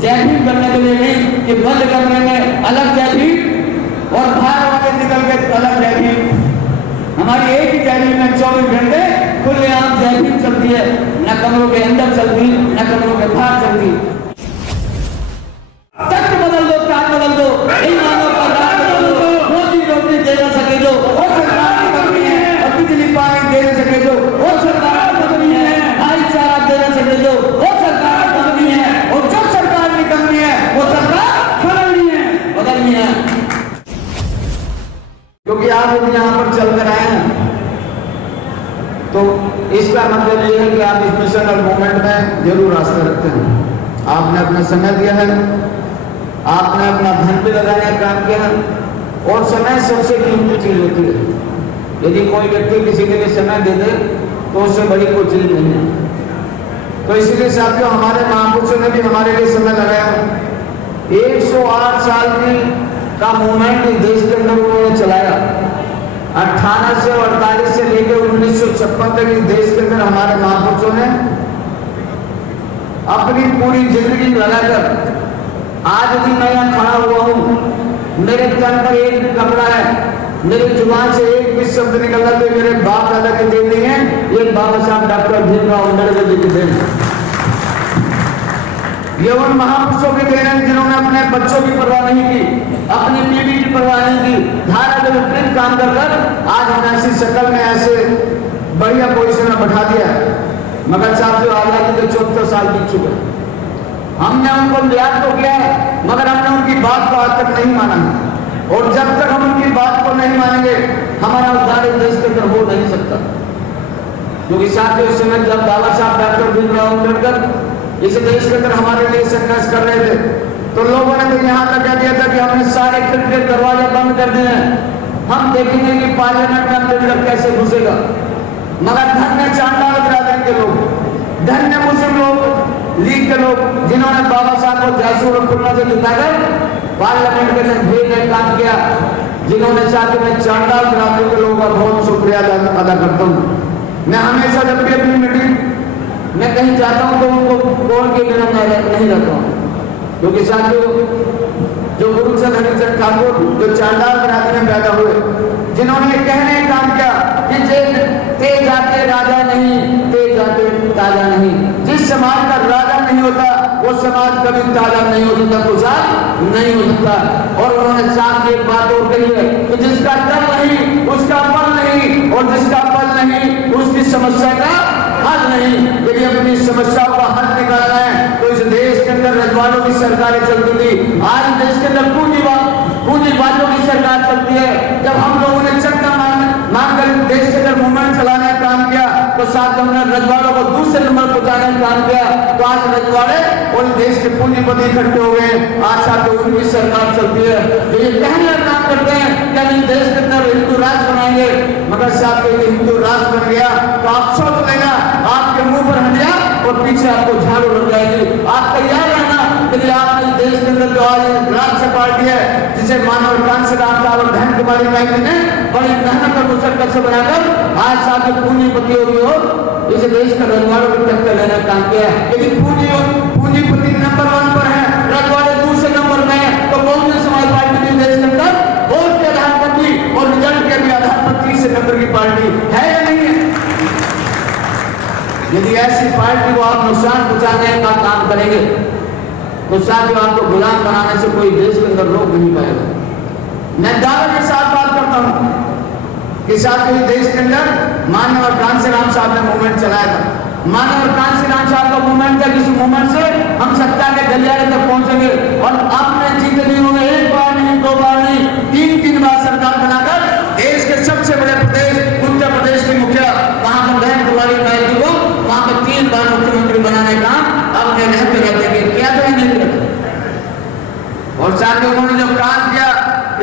जय भीम करने के लिए नहीं कि बंद कमरे में अलग जय भीम और बाहर वाले निकल के अलग जय भीम। हमारी एक ही जय भीम में 24 घंटे खुलेआम जय भीम चलती है, न कमरों के अंदर चलती न कमरों के बाहर चलती। तख्त बदल दो, काट बदल दो, ईमानों का दाग बदल दो, रोजी रोटी दे ना सके जो वो सरकार की कमी है, और बिजली पानी दे ना सके जो वो सरकार की कमी है, भाईचारा दे ना सके जो वो सरकार की कमी है, और जो सरकार की कमी है वो सरकार बदलनी है। क्योंकि आप यदि यहाँ पर चल कर आए हैं तो इसका मतलब ये है कि आप इस मिशन और मूवमेंट में जरूर आस्था रखते हैं। आपने अपना समय दिया है, आपने अपना धन भी लगाने का काम किया है, और समय सबसे कीमती चीज होती है। यदि कोई व्यक्ति किसी के लिए समय दे दे तो उससे बड़ी कोई चीज नहीं है। तो इसीलिए साथियों, हमारे महापुरुषों ने भी हमारे लिए समय लगाया। 108 साल का मूवमेंट इस देश के अंदर उन्होंने चलाया। 1848 से लेकर 1956 तक इस देश के अंदर हमारे महापुरुषों ने अपनी पूरी जिंदगी लगाकर, आज भी मैं यहाँ खड़ा हुआ हूँ, मेरे तन पर एक भी कपड़ा है, मेरी जुबान से एक भी शब्द निकलना तो मेरे बाप दादा की देन नहीं है, ये बाबा साहब डॉक्टर भीमराव अम्बेडकर जी की देन है। ये उन महापुरुषों की देन है जिन्होंने अपने बच्चों की परवाह नहीं की, अपनी बीवी की परवाह नहीं की, धारा के विपरीत काम कर आज हमें ऐसी शक्ल में ऐसे बढ़िया पोजीशन में बैठा दिया। मगर साथियों, आजादी के 74 साल बीत चुके, हमने उनको याद तो किया है मगर हमने उनकी बात को आज तक नहीं माना है, और जब तक हम उनकी बात को नहीं मानेंगे हमारा उद्धार इस देश के अंदर हो नहीं सकता। क्योंकि साथियों, इस समय जब बाबा साहब डॉक्टर भीमराव अम्बेडकर इस देश के अंदर हमारे लिए संघर्ष कर रहे थे तो लोगों ने तो यहाँ तक कह दिया था कि हमने सारे के दरवाजे बंद कर दिए हैं, हम देखेंगे कि पार्लियामेंट में अम्बेडकर कैसे घुसेगा। मगर धन्य चांडाल बिरादरी के लोग, धन्य मुस्लिम लोग, लीग के लोग, जिन्होंने बाबा साहब को जासूर और खुलना से जिताकर पार्लियामेंट के अंदर भेजने का काम किया, जिन्होंने साथ में चांडाल बिरादरी के लोगों का बहुत शुक्रिया अदा करता हूँ। मैं हमेशा जब भी अपनी मीटिंग मैं कहीं जाता हूँ तो उनको बोल के बिना नहीं रहता हूँ, क्योंकि साथियों, जो गुरुचंद हरिचंद ठाकुर जो चांडाल बिरादरी में पैदा हुए, जिन्होंने कहने का काम किया कि ते जाते राजा नहीं, ते जाते ताजा नहीं। जिस समाज का राजा नहीं होता वो समाज कभी ताजा नहीं हो सकता, खुशहाल नहीं हो सकता। और उन्होंने साथ एक बात और कही है कि जिसका डर नहीं उसका बल नहीं, और जिसका बल नहीं उसकी समस्या का हल नहीं। यदि अपनी समस्याओं का हल निकालना है तो इस देश के अंदर रजवाड़ों की सरकारें चलती थी, आज देश के अंदर पूंजीवादियों की सरकार चलती है। जब हम लोगों ने चक्का मांगकर देश के अंदर मूवमेंट चलाने का काम किया तो साथ हमने रजवाड़ों को दूसरे नंबर पहुंचाने का काम किया, तो आज रजवाड़े और देश के पूंजीपति इकट्ठे हो गए, आज साथ उनकी सरकार चलती है। जो ये कहने का काम करते हैं कि हम देश के अंदर हिंदू राष्ट्र बनाएंगे, मगर साथ में हिंदू राष्ट्र बन गया तो आप सोच लेना आपके मुंह पर हंडिया और पीछे आपको झाड़ू लग जाएगी। आप तैयार रहना कि आप इस देश के अंदर जो आज राष्ट्र पार्टी है जिसे मानव कांशीराम साहब और बहन कुमारी बाई ने बड़ी मेहनत और मुशक्कत से बनाकर आज साथ पूंजीपतियों की ओर इस देश के रजवाड़ों को टक्कर लेने का काम किया है। यदि पूंजीपति नंबर 1 पर है, रजवाड़े दूसरे नंबर में है, तो बहुजन समाज पार्टी के देश के अंदर वोट के आधार पर भी और रिजल्ट के भी आधार पर तीसरे नंबर की पार्टी है या नहीं है। यदि ऐसी पार्टी को आप नुकसान पहुंचाने का काम करेंगे तो साथियों, आपको गुलाम बनाने से कोई देश के अंदर रोक नहीं पाएगा। मैं दावे के साथ बात करता हूं कि साथियों, देश के अंदर मानव कांशीराम साहब ने मूवमेंट चलाया था। मानव कांशीराम साहब का मूवमेंट था, जिस मूवमेंट से हम सत्ता के गलियारे तक पहुंचेंगे, और आपने जिंदगी में एक बार नहीं, 2 बार नहीं, 3 बार सरकार बनाकर देश के सबसे बड़े प्रदेश उत्तर प्रदेश की मुखिया वहां पर बहन कुमारी बाई जी को वहां पर 3 बार मुख्यमंत्री बनाने का अपने रहते रहते किया तो नहीं किया। और साथियों, उन्होंने जो काम किया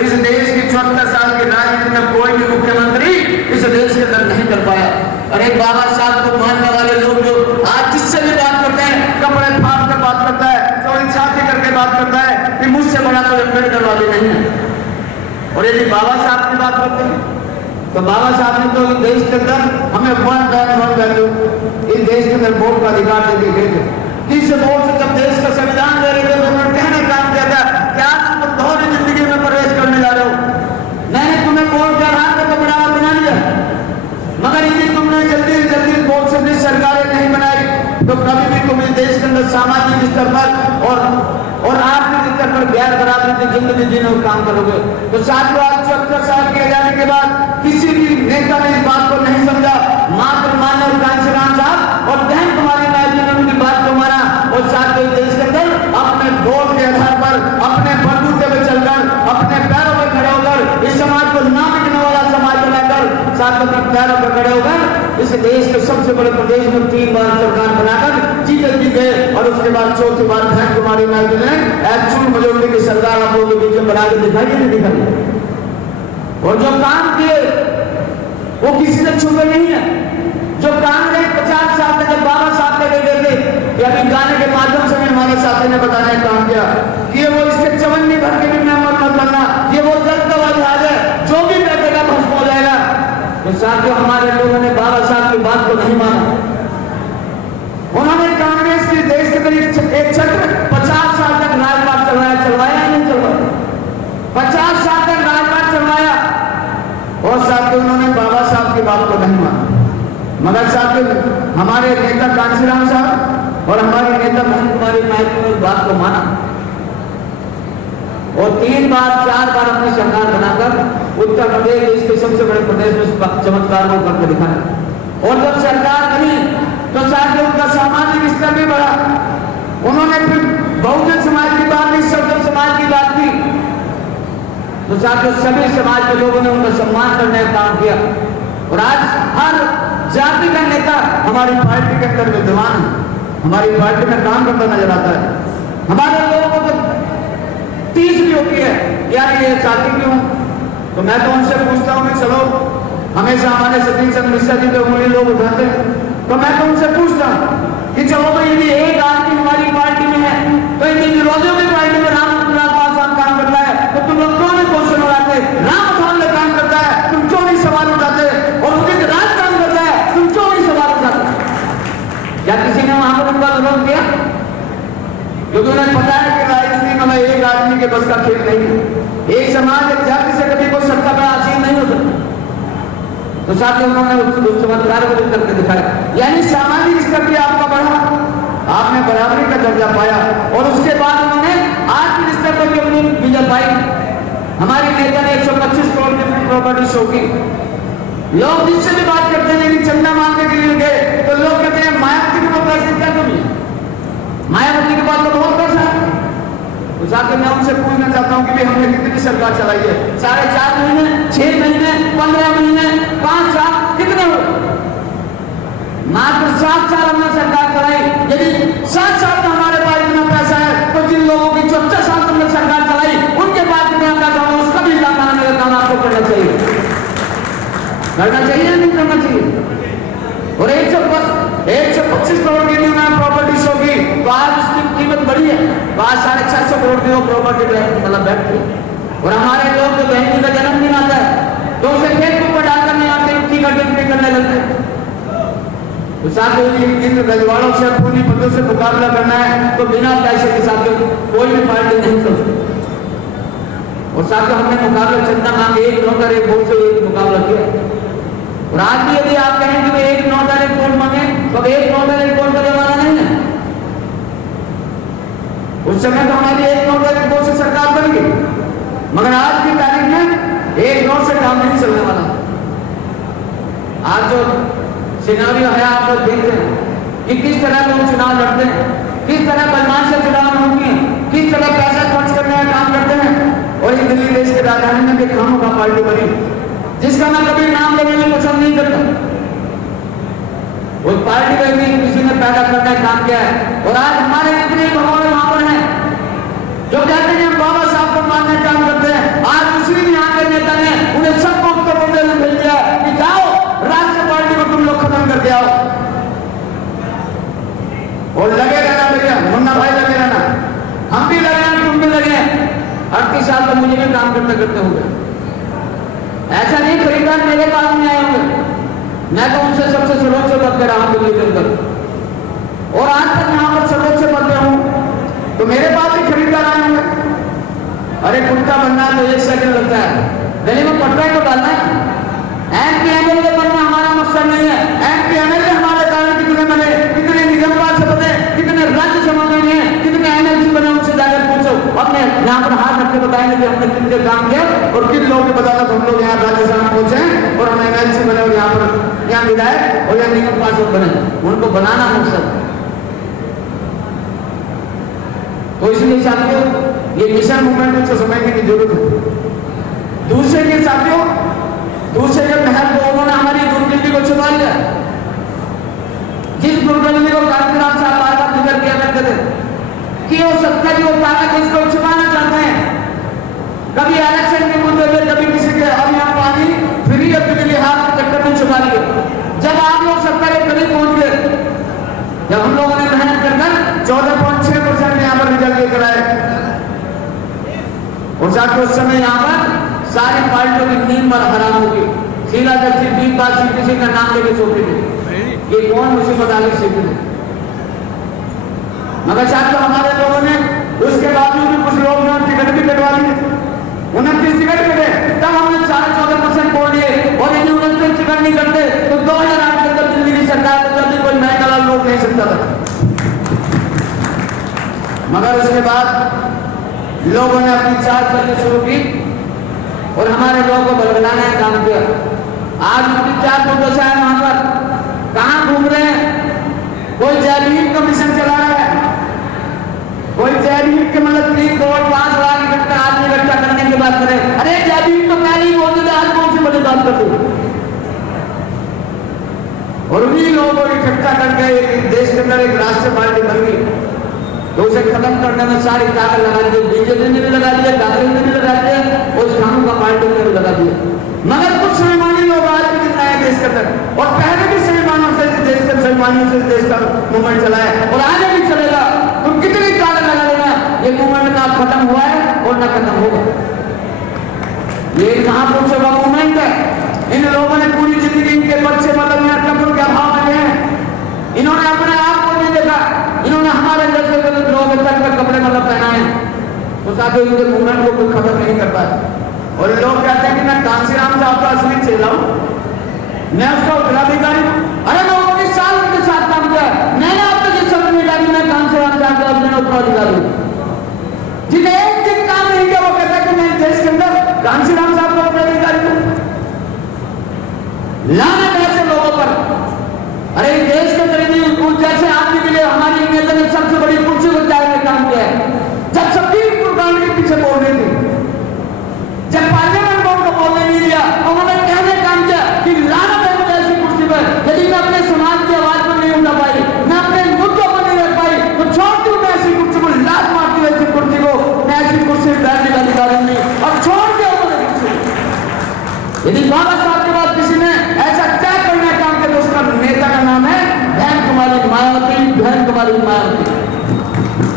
इस देश की 74 साल की राजनीति में कोई भी मुख्यमंत्री इस देश के अंदर नहीं कर पाया। और एक बाबा साहब को मानने वाले लोग जो आज जिससे भी बात करते हैं कपड़े फाड़ कर बात करता है, चौड़ी छाती करके बात करता है कि मुझसे बड़ा कोई अम्बेडकर वाली नहीं है। और यदि बाबा साहब की बात करते हैं तो बाबा साहब ने तो इस देश के अंदर हमें वन वैल्यू इस देश के अंदर वोट का अधिकार देके गए थे। किस वोट से जब देश का संविधान दे रहे थे स्तर पर और आर्थिक स्तर पर गैर बराबरी की जिंदगी जीने का काम करोगे। तो साथियों, आज 74 साल के आजादी के बाद किसी भी नेता ने इस बात को नहीं समझा। मात्र मानव कांशीराम साहब और बहन कुमारी नायडू ने उनकी बात को माना और साथियों, देश के अंदर अपने वोट के आधार पर, अपने बलबूते पे चलकर, अपने पैरों पर खड़े होकर इस समाज को ना मिटने वाला समाज बनाकर, साथियों अपने पैरों पर खड़े होकर इस देश के सबसे बड़े प्रदेश में 3 बार सरकार बनाकर जीते जी गए और उसके बाद चौथी बार बहन कुमारी नायडू ने एब्सोल्यूट मेजॉरिटी की सरकार आप लोगों के बीच में बना के दिखाई नहीं दिखाई। और जो काम किए वो किसी से छुपे नहीं है। जो काम ने 50 साल में जब बाबा साहब ने दे थे कि अभी गाने के माध्यम से भी हमारे साथी ने बताने का काम किया कि ये वो इसके चवन्नी भर के भी मेंबर मत बनना, ये वो जल्द का जहाज है, जो भी बैठेगा भस्म हो जाएगा। तो साथियों, हमारे लोगों ने बाबा साहब की बात को नहीं माना। उन्होंने कांग्रेस की देश के अंदर एक छत्र 50 साल तक राजपाट चलवाया नहीं चलवाया, 50 साल तक राजपाट चलवाया और साथियों उन्होंने बाबा साहब की बात को नहीं माना। मगर साथियों, हमारे नेता कांशीराम साहब और हमारी नेता बहन कुमारी नायडू ने इस बात को माना और 3 बार 4 बार अपनी सरकार बनाकर उत्तर प्रदेश देश के सबसे बड़े प्रदेश में चमत्कार को करके दिखाया। और जब सरकार बनी तो साथियों उनका सामाजिक स्तर भी बढ़ा। उन्होंने फिर बहुजन समाज की बात की, सर्वजन समाज की बात की। तो साथियों, सभी समाज के लोगों ने उनका सम्मान करने का काम किया और आज हर जाति का नेता हमारी पार्टी के अंदर विद्यमान है, हमारी पार्टी में काम करता नजर आता है। हमारे लोगों को तो तीस भी होती है यार ये जाति क्यों। तो मैं तो उनसे पूछता हूँ कि चलो, हमेशा हमारे सतीश चंद्र मिश्रा जी पे उंगली लोग उठाते हैं, तो मैं तो उनसे पूछता हूँ कि चलो भाई यदि एक आदमी हमारी पार्टी में है तो यदि विरोधियों की पार्टी में रामविलास पासवान काम करता है तो तुम लोग क्यों नहीं क्वेश्चन उठाते? राम काम करता है, तुम क्यों नहीं सवाल उठाते? और उदित राज काम करता है, तुम क्यों नहीं सवाल उठाते? क्या किसी ने वहां पर उनका विरोध किया? क्योंकि उन्हें पता है कि राजनीति में एक आदमी के बस का खेल नहीं है। एक समाज एक जाति से कभी कोई सत्ता का आसीन नहीं हो सकता। तो साथियों, उन्होंने उस चमत्कार को करके दिखाया, यानी सामाजिक स्तर भी आपका बढ़ा, आपने बराबरी का दर्जा पाया और उसके बाद उन्होंने आर्थिक स्तर पर भी अपनी विजय पाई। हमारी नेता ने 125 करोड़ की प्रॉपर्टी शो की। लोग जिससे भी बात करते हैं कि चंदा मांगने के लिए गए तो लोग कहते हैं मायावती के पैसे क्या कमी है, मायावती के पास तो बहुत पैसा है। तो साथियों, मैं उनसे पूछना चाहता हूं कि हमने कितनी सरकार चलाई है? 4.5 महीने, 6 महीने, 15 महीने, 5 साल, कितने हो? मात्र 7 साल हमने सरकार चलाई। यदि 7 साल में हमारे पास इतना पैसा है तो जिन लोगों की 74 साल तुमने सरकार चलाई उनके पास कितना पैसा हो उसका भी हिसाब बनाने का काम आपको करना चाहिए या नहीं करना चाहिए? और 125 करोड़ की प्रॉपर्टी शो की तो आज उसकी कीमत बढ़ी है, तो आज 650 करोड़ की वो प्रॉपर्टी मतलब बैठती है। और हमारे लोग जो बहन जी का जन्मदिन आता है तो उसे फेसबुक पर डालकर नहीं आते, उसकी टिप्पणी करने लगते हैं। तो साथियों, इन रजवाड़ों से पूरी पदों से मुकाबला करना है तो बिना पैसे के साथियों कोई भी पार्टी नहीं चल सकती। और साथियों, हमने मुकाबला चंदा मांगे 1 नौकर 1 वोट से एक मुकाबला किया। और आज भी यदि आप कहें कि 1 नौकर 1 वोट मांगे तो 1 नौकर 1 वोट का जमाना नहीं है। उस समय तो हमारी 1 नौकर 1 वोट से सरकार बन गई, मगर आज की तारीख में 1 नोट से काम नहीं चलने वाला। आज जो सिनेरियो है आप लोग देख रहे हैं कि किस तरह लोग चुनाव लड़ते हैं, किस तरह बदमाश से चुनाव होती है, किस तरह पैसा खर्च करने का काम करते हैं। और ये दिल्ली देश के राजधानी में भी खामों का पार्टी बनी जिसका मैं कभी नाम लेने में पसंद नहीं करता। उस पार्टी में भी किसी ने पैदा करने का काम किया है। और आज हमारे इतने भगवान वहां पर हैं जो कहते हैं हम बाबा साहब को मानने का काम करते हैं। आज उसी यहाँ के नेता ने उन्हें सबको उत्तर प्रदेश में भेज दिया कि जाओ राष्ट्रीय पार्टी को तुम लोग खत्म करके आओ। और लगे रहना भैया, मुन्ना भाई लगे रहना, हम भी लगे हैं, तुम भी लगे। 38 साल तो मुझे भी काम करते करते होंगे। ऐसा नहीं खरीदार मेरे पास नहीं आए होंगे, मैं तो उनसे सबसे सर्वोच्च पद पे रहा हूं और आज तक यहाँ पर सर्वोच्च पद पे हूं तो मेरे पास भी खरीदार आए होंगे। अरे कुत्ता बनना तो 1 सेकंड लगता है, गली में पटरा को डालना है। एमपी एमएलए बनना हमारा मकसद नहीं है। एमपी एमएलए हमारे कारण कितने बने, कितने निगम पास बने, कितने राज्यसभा में हैं, कितने एमएलसी बने उनसे जाकर पूछो, अपने यहाँ पर हाथ रख के बताएंगे कि हमने कितने काम किया और किन लोगों को बताना हम लोग यहाँ राज्यसभा में पहुंचे और हम एमएलसी बने और यहाँ विधायक और यहाँ निगम पार्षद बने। उनको बनाना मकसद। तो इसलिए साथियों ये मिशन मूवमेंट को समझने की जरूरत है। दूसरे के साथियों दूसरे के महल को उन्होंने हमारी दुर्नीति को छुपा लिया। जिस दुर्गंधी को कांतिलाल साहब बार बार जिक्र किया करते थे कि वो सत्ता की वो ताकत इसको छुपाना चाहते हैं। कभी इलेक्शन के मुद्दे पे, कभी किसी के अब यहाँ पानी फ्री और बिजली हाथ के चक्कर में छुपा लिए। जब आप लोग सत्ता के करीब पहुंच गए, जब हम लोगों ने मेहनत कर 14.6% यहाँ पर रिजल्ट लेकर आए और साथ उस समय यहाँ पर सारी पार्टियों की नींद पर हराम होगी। शीला दीक्षित 20 बार किसी का नाम लेके सोती थी, ये कौन मुसीबत आगे सीखी थी। मगर साथियों हमारे लोगों ने उसके बावजूद भी कुछ लोग ने टिकट भी कटवा लिए, 29 टिकट कटे, तब हमने 14% बोल दिए और यदि 29 टिकट नहीं करते तो 2008 के अंदर दिल्ली की सरकार को जल्दी कोई नया कलर लोग नहीं सकता था। मगर उसके बाद लोगों ने अपनी चाल चलनी शुरू की और हमारे लोगों को बदलाने का काम किया। आज उनकी 4 फोटो से आए वहां पर कहां घूम रहे हैं। कोई जैविक का मिशन चला रहा है, कोई जैविक के मतलब 3 करोड़ 5 लाख इकट्ठा आदमी इकट्ठा करने की बात करें। अरे जैविक तो पहले ही बोलते थे, आज कौन सी बड़ी बात करते। और उन्हीं लोगों को इकट्ठा करके एक देश के अंदर एक राष्ट्रीय पार्टी बन गई तो उसे खत्म करने में सारी ताकत लगा दी। बीजेपी ने भी लगा दिया, कांग्रेस ने भी लगा दिया और झाड़ू का पार्टी ने भी लगा दिया। मगर कुछ स्वाभिमानी लोग आज भी जितना है देश के अंदर और पहले भी स्वाभिमानों से देश के स्वाभिमानियों से देश का मूवमेंट चला है और आगे भी चलेगा। तो कितनी ताकत लगा देना, ये मूवमेंट ना खत्म हुआ है और ना खत्म होगा। ये महापुरुषों का मूवमेंट है। इन लोगों ने पूरी जिंदगी इनके बच्चे मतलब यहाँ कपड़ों के अभाव में हैं, इन्होंने अपने आप को नहीं देखा, इन्होंने हमारे जैसे लोग तक कपड़े मतलब पहनाए तो साथ ही उनके मूवमेंट को कोई खत्म नहीं कर पाए। और लोग कहते हैं कि मैं कांसीराम साहब का असली चेला हूं, मैं उसका उत्तराधिकारी हूं। अरे मैं 19 साल उनके साथ काम किया, मैंने आपको जिस शब्द में डाली मैं कांसीराम साहब का असली उत्तराधिकारी हूं। जिन्हें एक दिन काम नहीं किया वो कहता है कि मैं देश के अंदर कांसीराम साहब का उत्तराधिकारी हूं। लानत ऐसे लोगों पर। अरे देश के करीब कुछ जैसे आदमी के लिए हमारी नेता ने सबसे बड़ी कुर्सी को जाने काम किया है। जब सब्जीपुर कांड के पीछे बोल रही थी, जब पार्लियामेंट को उनको बोलने नहीं दिया, उन्होंने कहने काम किया कि लानत है मुझे ऐसी कुर्सी पर, यदि मैं अपने समाज की आवाज पर नहीं उठा पाई, मैं अपने मुद्दों पर नहीं रख पाई तो छोड़ती हूँ मैं ऐसी कुर्सी को, लात मारती हूँ ऐसी कुर्सी को, मैं ऐसी कुर्सी बैठने का अधिकारी नहीं और छोड़ दिया उन्होंने कुर्सी। यदि बाबा साहब के बाद किसी ने ऐसा तय करने का काम किया तो उसका नेता का नाम है बहन कुमारी मायावती। बहन कुमारी मायावती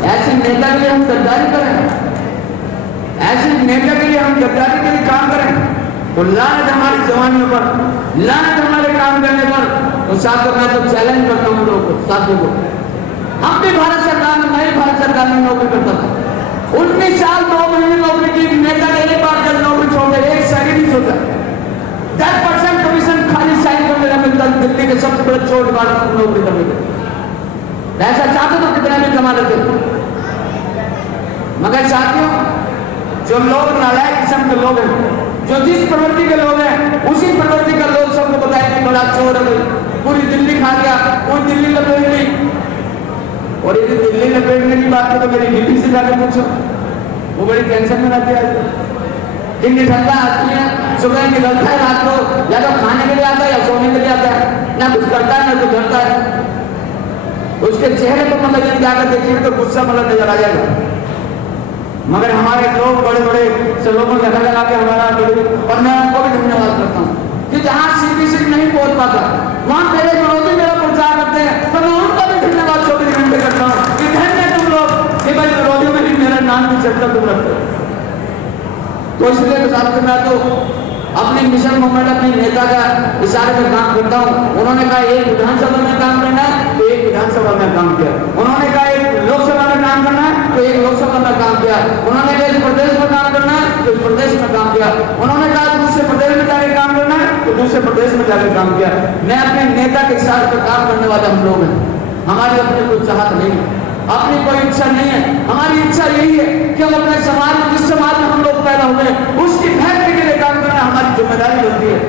ऐसे नेता के लिए हम गद्दारी करें, ऐसे नेता के लिए हम गद्दारी के लिए काम करें तो लानत हमारी जवानियों पर, लानत हमारे काम करने पर। तो साथियों मैं तो चैलेंज करता हूं लोगों को, साथियों को, हम भी भारत सरकार में, मैं भारत सरकार में नौकरी करता था, 19 साल 2 महीने नौकरी की। नेता ने एक बार जब नौकरी छोड़ दे, एक सैलरी नहीं सोचा, 10% कमीशन खाली साइन करने का मिलता। दिल्ली के सबसे बड़े चोट बार नौकरी करने के ऐसा चाहते तो कितने भी कमा लेते। मगर साथियों जो लोग नालायक किस्म के लोग हैं, जो जिस प्रवृत्ति के लोग हैं उसी प्रवृत्ति का लोग सबको बताया कि बड़ा चोर है, पूरी दिल्ली खा गया, पूरी दिल्ली लपेट ली। और यदि दिल्ली लपेटने की बात है तो मेरी बीबी से जाकर पूछो, वो बड़ी टेंशन में रहती है। कितनी ठंडा आती है, सुबह निकलता है, रात को या तो खाने के लिए आता है या सोने के लिए आता है, ना कुछ करता है ना कुछ करता है। उसके चेहरे पर मतलब जाकर देखिए तो गुस्सा मतलब नजर आ जाएगा। मगर हमारे लोग बड़े बड़े लोगों को लगा लगा के हमारा, और मैं उनको भी धन्यवाद करता हूँ कि जहाँ सीधी नहीं पहुंच पाता वहां मेरे विरोधी मेरा प्रचार करते हैं तो मैं उनका भी धन्यवाद 24 घंटे करता हूँ कि धन्य तुम लोग कि भाई विरोधियों में भी मेरा नाम की चर्चा तुम रखते हो। तो इसलिए साथ मैं तो अपने मिशन मूवमेंट अपने नेता का इशारे पर काम करता हूँ। उन्होंने कहा एक विधानसभा में काम करना है तो एक विधानसभा में काम किया, उन्होंने कहा एक लोकसभा में काम करना है तो एक लोकसभा में काम किया, उन्होंने कहा इस प्रदेश में काम करना है तो इस प्रदेश में काम किया, उन्होंने कहा दूसरे प्रदेश में जाकर काम करना है तो दूसरे प्रदेश में जाकर काम किया। मैं अपने नेता के इशारे पर काम करने वाले हम लोग हैं, हमारी अपनी कोई चाहत नहीं, अपनी कोई इच्छा नहीं है। हमारी इच्छा यही है कि हम अपने समाज में, जिस समाज में हम लोग पैदा हुए, उसकी बेहतरी के लिए काम करना हमारी जिम्मेदारी होती है।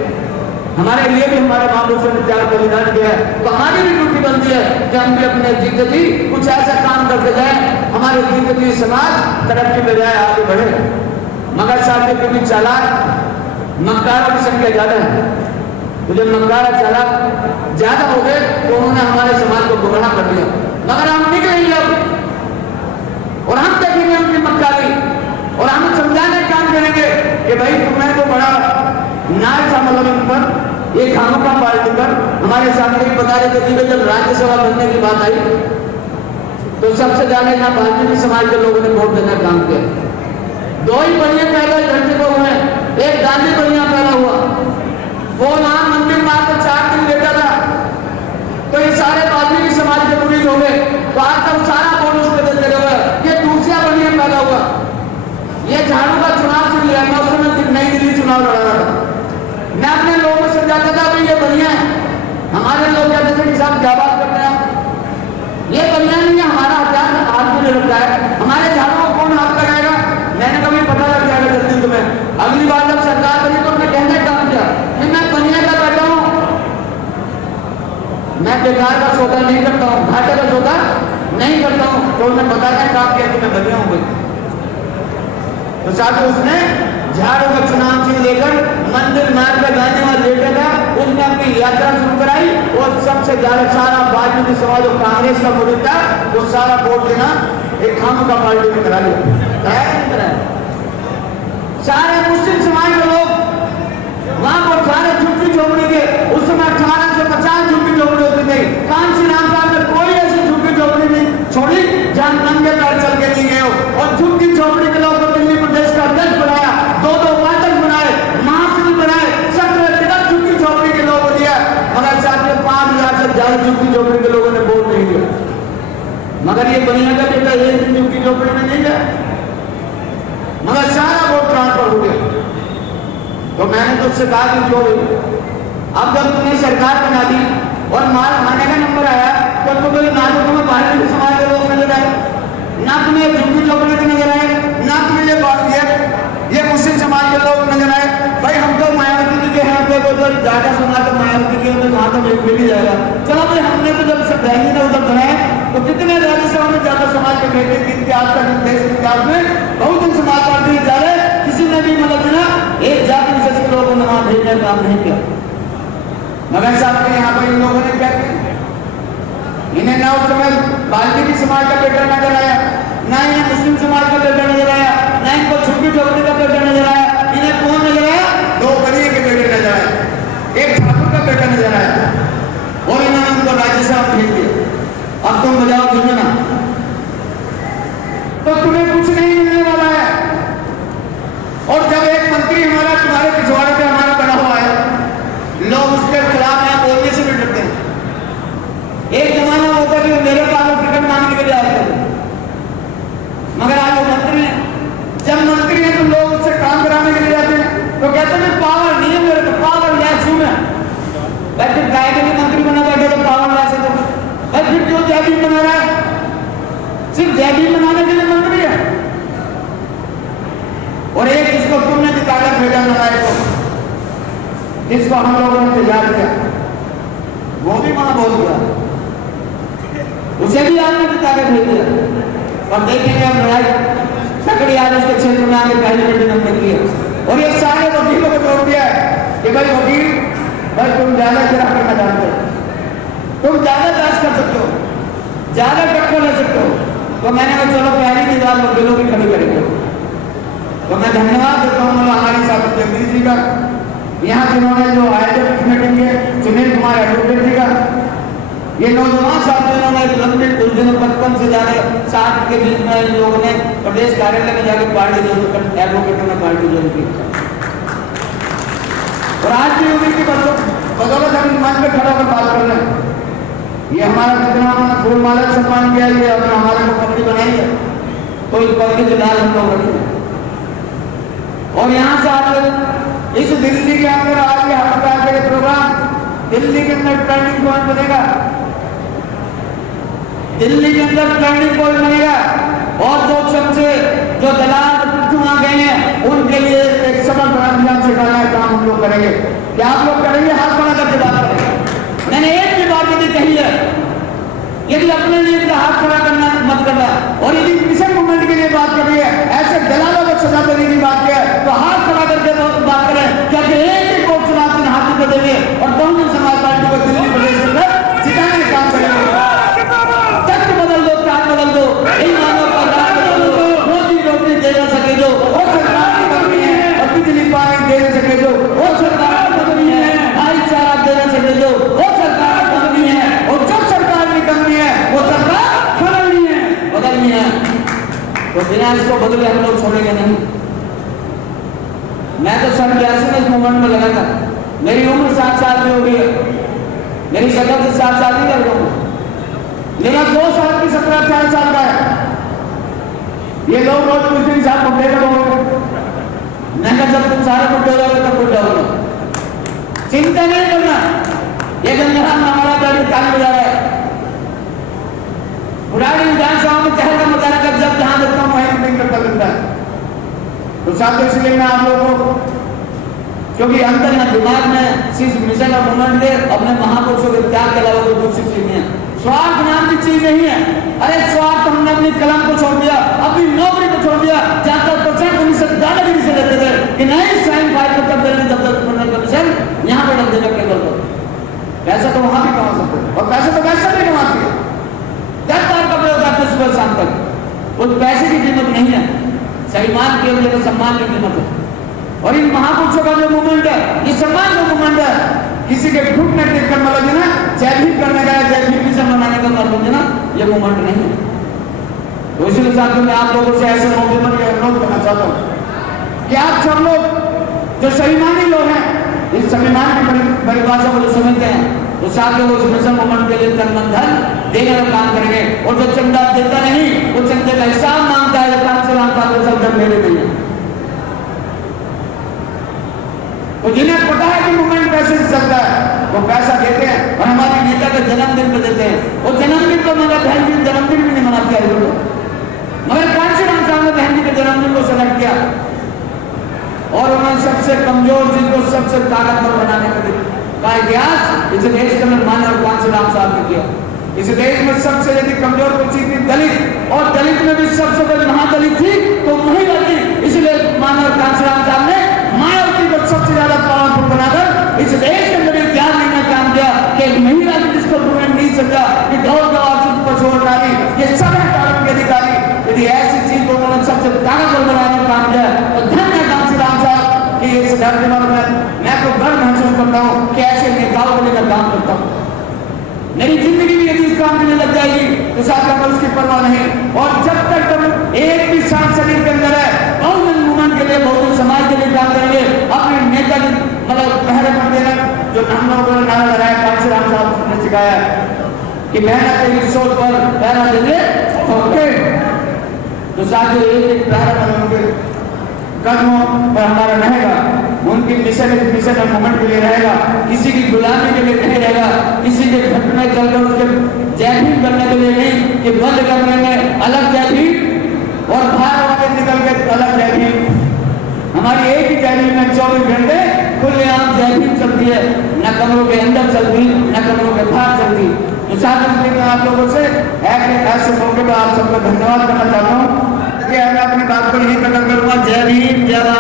हमारे लिए भी हमारे माँ बाप ने त्याग बलिदान किया है, तो हमारी भी ड्यूटी बनती है कि हम भी अपने जिंदगी कुछ ऐसा काम करके जाए, हमारे जिंदगी समाज तरक्की में जाए, आगे बढ़े। मगर साथियों, क्योंकि चालाक मक्कारों की संख्या ज्यादा है, तो जब मक्कार चालाक ज्यादा हो गए तो उन्होंने हमारे समाज को गुमराह कर दिया। मगर हम निकलेंगे अब और हम देखेंगे उनकी मक्कारी और हम समझाने का काम करेंगे कि भाई तुम्हें तो बड़ा नाय था, मतलब इन पर एक खामोखा पार्टी पर हमारे सामने ही बता रहे थे कि जब राज्यसभा बनने की बात आई तो सबसे ज्यादा यहाँ वाल्मीकि समाज के लोगों ने वोट देने का काम किया। दो ही बढ़िया पैदा धरती को हुए, एक गांधी बढ़िया पैदा हुआ, वो वहां मंदिर मार कर 4 दिन लेटा था, तो ये सारे वाल्मीकि समाज के पुलिस हो गए, तो आज तक सारा वोट उसको देते रहे। ये दूसरा बढ़िया पैदा हुआ, ये झाड़ू का चुनाव चल रहा है, मैं उस समय नई दिल्ली चुनाव लड़ा रहा था। मैं अपने लोगों को समझाता था भाई ये बढ़िया है, हमारे लोग कहते थे कि साहब क्या बात करते हैं, ये बढ़िया नहीं है, हमारा हथियार हाथ में रखता है, हमारे झाड़ू को कौन हाथ लगाएगा। मैंने कभी पता लग जाएगा जल्दी तुम्हें, अगली बार जब सरकार बनी तो उन्हें कहने काम किया कि मैं बढ़िया का बैठा हूं, मैं बेकार का सौदा नहीं करता हूं, घाटे का सौदा नहीं करता हूं, तो उन्हें बताया काम किया कि मैं बढ़िया हूं। तो साथ उसने झाड़ू का चुनाव से लेकर मंदिर मार्ग पर जाने वाला लेटर था, उसने अपनी यात्रा शुरू कराई और सबसे ज्यादा सारा वाल्मीकि समाज और कांग्रेस का वोट था, वो सारा वोट देना एक खामोखा पार्टी में करा लिया। सारे मुस्लिम समाज के लोग वहां पर सारे झुग्गी झोपड़ी के, उस समय 1850 झुग्गी झोपड़ी होती थी, कांसी राम साहब ने कोई ऐसी झुग्गी झोपड़ी नहीं छोड़ी जहां नंगे पैर चल के नहीं गए हो, और झुग्गी झोपड़ी के लोग को दिल्ली प्रदेश का अध्यक्ष बनाया, 2 वाचक बनाए, महासचिव बनाए, सक्रिय टिकट झुग्गी झोपड़ी के लोगों को दिया। मगर साथ में 5000 से ज्यादा झुग्गी झोपड़ी के लोगों ने वोट नहीं दिया। मगर ये बढ़िया का बेटा ये झुग्गी झोपड़ी में नहीं गया, मगर सारा वोट ट्रांसफर हो गया। तो मैंने तो उससे कहा कि जो अब जब तुमने सरकार बना दी और माल खाने का नंबर आया तो तुम्हें ना तो तुम्हें वाल्मीकि समाज के लोग नजर आए, ना तुम्हें झुग्गी झोपड़ी के नजर आए, ना तुम्हें ये मुस्लिम समाज के लोग नजर आए। भाई हम तो मायावती जी के यहाँ पे तो ज्यादा सुना तो मायावती जी में वहां तो मिल ही जाएगा। चलो भाई हमने तो जब सब रैली ने उधर बनाए तो कितने राज्यसभा में ज्यादा समाज के बेटे की इतिहास का देश के इतिहास में बहुजन समाज पार्टी जा रहे, किसी ने भी मतलब ना एक जाति विशेष के लोगों को वहां भेजने का काम नहीं किया। मगर साहब के यहाँ पर इन लोगों ने क्या किया, इन्हें ना उस समय वाल्मीकि समाज का बेटा नजर आया, ना इन्हें मुस्लिम समाज का बेटा नजर आया, ना इनको झुग्गी झोपड़ी का बेटा नजर आया, इन्हें कौन नजर आया, 2 बनिए के बेटे नजर आए, एक ठाकुर का बेटा नजर आया, और इन्होंने उनको राज्यसभा भेज दिया। अब तुम बजाओ जुर्माना, तो तुम्हें कुछ नहीं मिलने वाला है। और जब एक मंत्री हमारा तुम्हारे पिछवाड़े पे हमारा बना हुआ है, लोग उसके खिलाफ यहाँ बोलने से भी डरते हैं। एक जमाना होता है कि मेरे पास टिकट मांगने के लिए आते थे, मगर आज वो मंत्री है, जब मंत्री है तो लोग उससे काम कराने के लिए जाते हैं, तो कहते हैं पावर नहीं है मेरे को, पावर लैस हूं मैं। फिर गाय के भी मंत्री बना बैठे तो पावर लैस है, तो फिर क्यों जैबीन बना रहा है, सिर्फ जैबीन बनाने के लिए मंत्री है। और एक जिसको तुमने ताकत भेजा लड़ाई को, जिसको हम लोगों ने तैयार किया, वो भी वहां बोल गया, उसे भी आपने ताकत भेज दिया। और देखेंगे हम लड़ाई सकड़ी आज उसके क्षेत्र में आगे पहली मीटिंग हमने की है, और ये सारे वकीलों को तोड़ दिया है कि भाई वकील भाई तुम ज्यादा गिरा करना जानते हो, तुम ज्यादा जांच कर सकते हो, ज्यादा टक्कर ले सकते हो। तो मैंने कहा चलो पहली दीवार वकीलों की खड़ी करेंगे। तो मैं धन्यवाद देता हूँ हमारे साथ जगदीश जी का, यहाँ जिन्होंने जो आयोजक कमेटी के सुनील कुमार एडवोकेट जी का, ये नौजवान साथियों इन्होंने एक लंबे कुछ दिनों 55 से ज्यादा साथ के बीच में इन लोगों ने प्रदेश कार्यालय में जाकर पार्टी एडवोकेटों ने पार्टी ज्वाइन की, और आज भी उन्हीं की बदौलत हम मंच पे खड़ा होकर बात कर रहे हैं। ये हमारा जितना फूलमाला सम्मान किया है, हमने हमारे मुख्यमंत्री बनाई है, तो इस पद के जिलाल हम लोग रखे। और यहाँ से आप इस दिल्ली के अंदर आज ये हड़ताल के प्रोग्राम दिल्ली के अंदर टर्निंग पॉइंट बनेगा। दिल्ली के अंदर टर्निंग पॉइंट बनेगा और 2 चमचे जो दलाल वहां गए हैं उनके लिए एक सफल अभियान चलाने का काम हम लोग करेंगे। क्या आप लोग करेंगे? हाथ बढ़ा करके बात करेंगे। मैंने एक भी बात यदि कही है, यदि अपने लिए इनका हाथ खड़ा करना मत करना, और यदि मिशन मूवमेंट के लिए बात कर रही है, ऐसे दलालों को सजा देने की बात की है, तो हाथ खड़ा करके बात करें। क्योंकि एक ही वोट चुनाव के हाथ में देंगे और बहुजन समाज पार्टी को दिल्ली प्रदेश में जिताने का काम करेंगे। तख्त बदल दो, काज बदल दो, ईमानों का राज बदल दो, रोटी दे ना सके जो वो सरकार की कमी है, और बिजली पानी दे ना सके जो वो सरकार की कमी है, भाईचारा दे ना सके जो वो सरकार की कमी है, और जो सरकार की कमी है वो सरकार बदलनी है। तो बिना इसको बदले हम लोग छोड़ेंगे नहीं। मैं तो सन 82 में इस मूवमेंट में लगा था। मेरी उम्र 7 साल की हो गई है, मेरी शक्ल से 7 साल नहीं कर रहा हूँ। मेरा 2 साल की 17-18 साल का है। ये लोग रोज पूछते हैं साहब बुढ़े कब होंगे? मैं कहा जब तुम सारे बुढ़े हो जाओगे तब बुढ़ा होगा। चिंता नहीं करना। ये गंगा हमारा गाड़ी कान बजा रहा है। बुढ़ाड़ी विधानसभा में कहकर मजा कर जब जहां देखता हूं वहीं नहीं करता लगता है। तो साथ इसलिए मैं आप लोगों को, क्योंकि अंदर यहाँ दिमाग में सिर्फ मिशन और मूवमेंट के अपने महापुरुषों के त्याग के अलावा कोई दूसरी चीज नहीं है। स्वार्थ नाम की चीज नहीं है। अरे स्वार्थ हमने अपनी कलम को छोड़ दिया, अपनी नौकरी को छोड़ दिया। जहां तक प्रोजेक्ट उन्नीस दादागिरी से लेते थे कि नहीं साइन फाइल को तब देने जब तक कमीशन यहाँ पर डर देने के कर पैसा तो वहां भी कमा सकते, और पैसे तो वैसे भी कमाती है। 10 बार कपड़े उतारते सुबह शाम तक। उस पैसे की कीमत नहीं है, सम्मान के लिए तो सम्मान की कीमत है। और इन महापुरुषों का जो मूवमेंट है, ये सम्मान का मूवमेंट है। किसी के घुट में टेक कर मतलब ना जय भीम करने का, जय भीम मिशन मनाने का मतलब ना ये मूवमेंट नहीं है। तो इसलिए साथियों मैं आप लोगों से ऐसे मौके पर अनुरोध करना चाहता हूँ कि आप सब लोग जो स्वाभिमानी लोग हैं, इस स्वाभिमान की परिभाषा को जो समझते हैं, तो साथियों को मिशन मूवमेंट के लिए तन मन धन देने का काम करेंगे। और जो चंदा देता नहीं वो चंदे का हिसाब मांगता है, काम से मांगता है, सब मेरे नहीं है। तो जिन्हें पता है कि मूवमेंट पैसे से चलता है वो पैसा देते हैं, और हमारे नेता के जन्मदिन पे देते हैं। वो जन्मदिन तो मेरा बहन जी जन्मदिन भी नहीं मनाती है लोग, मगर कांशीराम साहब ने बहन जी के जन्मदिन को सेलेक्ट किया और उन्होंने सबसे कमजोर चीज को सबसे ताकतवर बनाने का इतिहास इस देश के निर्माण और कांशीराम साहब ने किया। इस देश में सबसे यदि कमजोर कोई चीज थी दलित, और दलित में भी सबसे बड़ी महादलित थी तो महिला थी। इसलिए मानव कांशीराम साहब ने मायावती को सबसे ज्यादा पावरफुल बनाकर इस देश के अंदर ध्यान देने का काम किया कि महिला भी जिसको गवर्नमेंट नहीं समझा कि गौर पछोड़दारी ये सब है कानून के अधिकारी। यदि ऐसी चीज को उन्होंने सबसे ताकतवर बनाने का काम किया तो धन्य कांशीराम साहब कि इस धरती पर मैं तो गर्व महसूस करता हूँ कि ऐसे नेताओं को लेकर काम करता हूँ। मेरी जिंदगी भी यदि इस काम के लिए लग जाएगी तो साथ उसकी परवाह नहीं। और जब तक तुम एक भी सांस शरीर के अंदर है, बहुजन मूवमेंट के लिए, बहुजन समाज के लिए काम करेंगे। अपने नेता की मतलब पहले पर देना जो हम लोगों ने नारा लगाया, कांशीराम साहब ने सिखाया कि मेहनत तेरी सोच पर पहरा देंगे ओके। तो साथियों एक पहरा उनके कदमों पर हमारा रहेगा, उनकी मिशन और मूवमेंट के लिए रहेगा, किसी की गुलामी के लिए नहीं रहेगा, किसी के घर में चलकर उसके जय भीम करने के लिए नहीं कि बंद करने में अलग जय भीम और बाहर वाले निकल के अलग जय भीम। हमारी एक ही जय भीम में 24 घंटे खुलेआम जय भीम चलती है, न कमरों के अंदर चलती न कमरों के बाहर चलती। तो साथ में आप लोगों से ऐसे मौके पर आप सबको धन्यवाद करना चाहता हूँ। मैं अपनी बात को यही खत्म करूंगा। जय भीम, जय भारत।